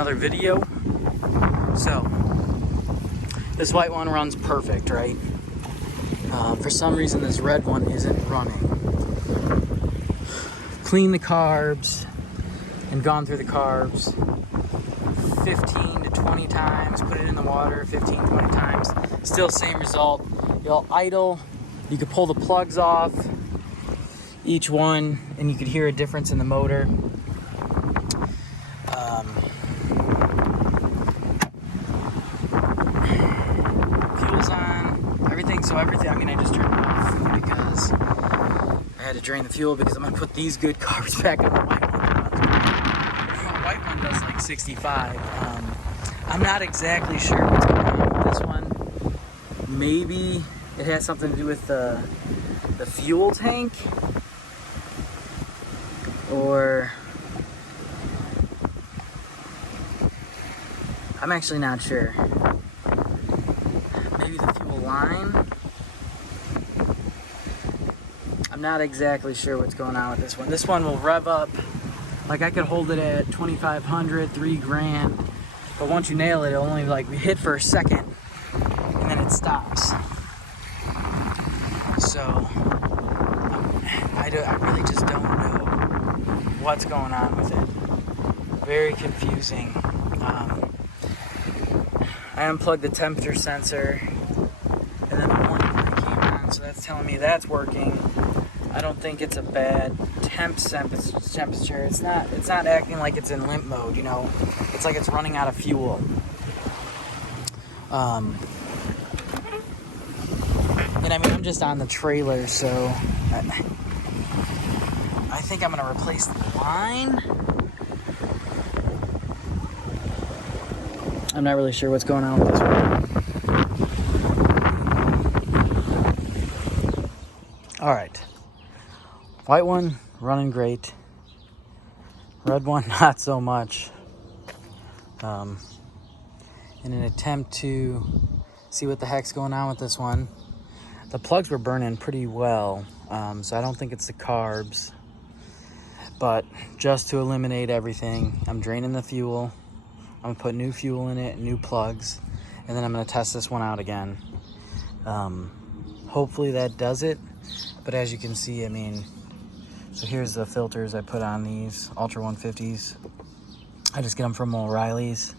another video. So this white one runs perfect, right? For some reason this red one isn't running. Clean the carbs and gone through the carbs 15 to 20 times, put it in the water 15, 20 times, still same result. You'll idle, you could pull the plugs off each one and you could hear a difference in the motor. Fuel's on, everything, so everything, I mean, I just turned it off because I had to drain the fuel because I'm gonna put these good carbs back on the white one. The white one does like 65. I'm not exactly sure what's going on with this one. Maybe it has something to do with the fuel tank, or I'm actually not sure. Maybe the fuel line. I'm not exactly sure what's going on with this one. This one will rev up, like I could hold it at 2,500, 3 grand, but once you nail it, it'll only like hit for a second and then it stops. So I really just don't know what's going on with it. Very confusing. I unplugged the temperature sensor and then the warning light came on, so that's telling me that's working. I don't think it's a bad temperature. It's not acting like it's in limp mode, you know. It's like it's running out of fuel. And I mean, I'm just on the trailer, so I think I'm gonna replace the line. I'm not really sure what's going on with this one. All right. White one, running great. Red one, not so much. In an attempt to see what the heck's going on with this one, the plugs were burning pretty well, so I don't think it's the carbs. But just to eliminate everything, I'm draining the fuel. I'm gonna put new fuel in it, new plugs, and then I'm gonna test this one out again. Hopefully that does it. But as you can see, I mean, so here's the filters I put on these Ultra 150s. I just get them from O'Reilly's.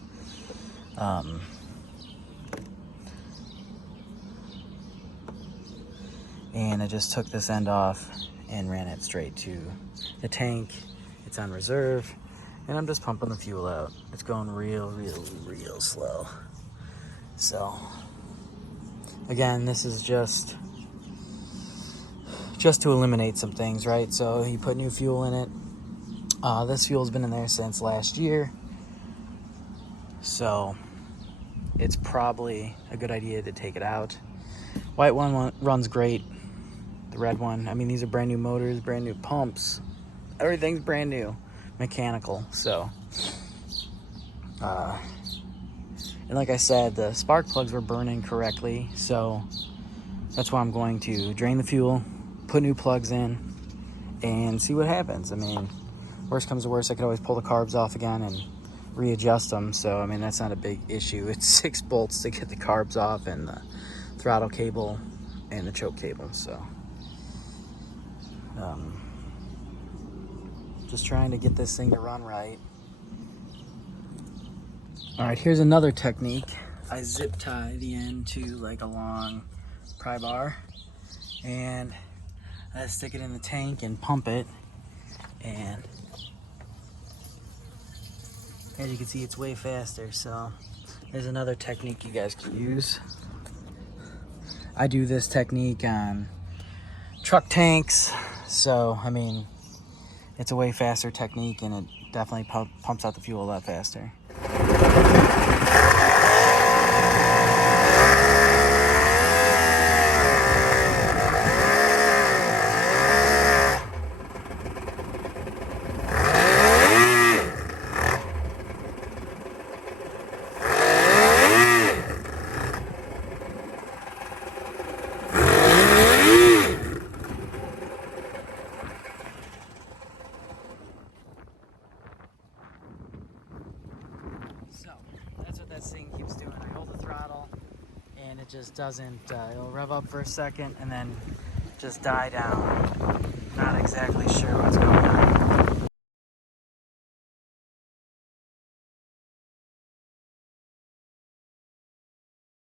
And I just took this end off and ran it straight to the tank. It's on reserve, and I'm just pumping the fuel out. It's going real slow. So, again, this is just to eliminate some things, right? So you put new fuel in it. This fuel's been in there since last year, so it's probably a good idea to take it out. White one runs great. The red one, I mean, these are brand new motors, brand new pumps. Everything's brand new, mechanical. So, and like I said, the spark plugs were burning correctly. So that's why I'm going to drain the fuel, put new plugs in, and see what happens. I mean, worst comes to worst, I could always pull the carbs off again and readjust them. So, I mean, that's not a big issue. It's 6 bolts to get the carbs off, and the throttle cable and the choke cable. So, just trying to get this thing to run right. All right, here's another technique. I zip tie the end to like a long pry bar, and I stick it in the tank and pump it, and as you can see, it's way faster. So there's another technique you guys can use. I do this technique on truck tanks, so I mean, it's a way faster technique, and it definitely pumps out the fuel a lot faster. this thing keeps doing. I hold the throttle and it just doesn't, it'll rev up for a second and then just die down. Not exactly sure what's going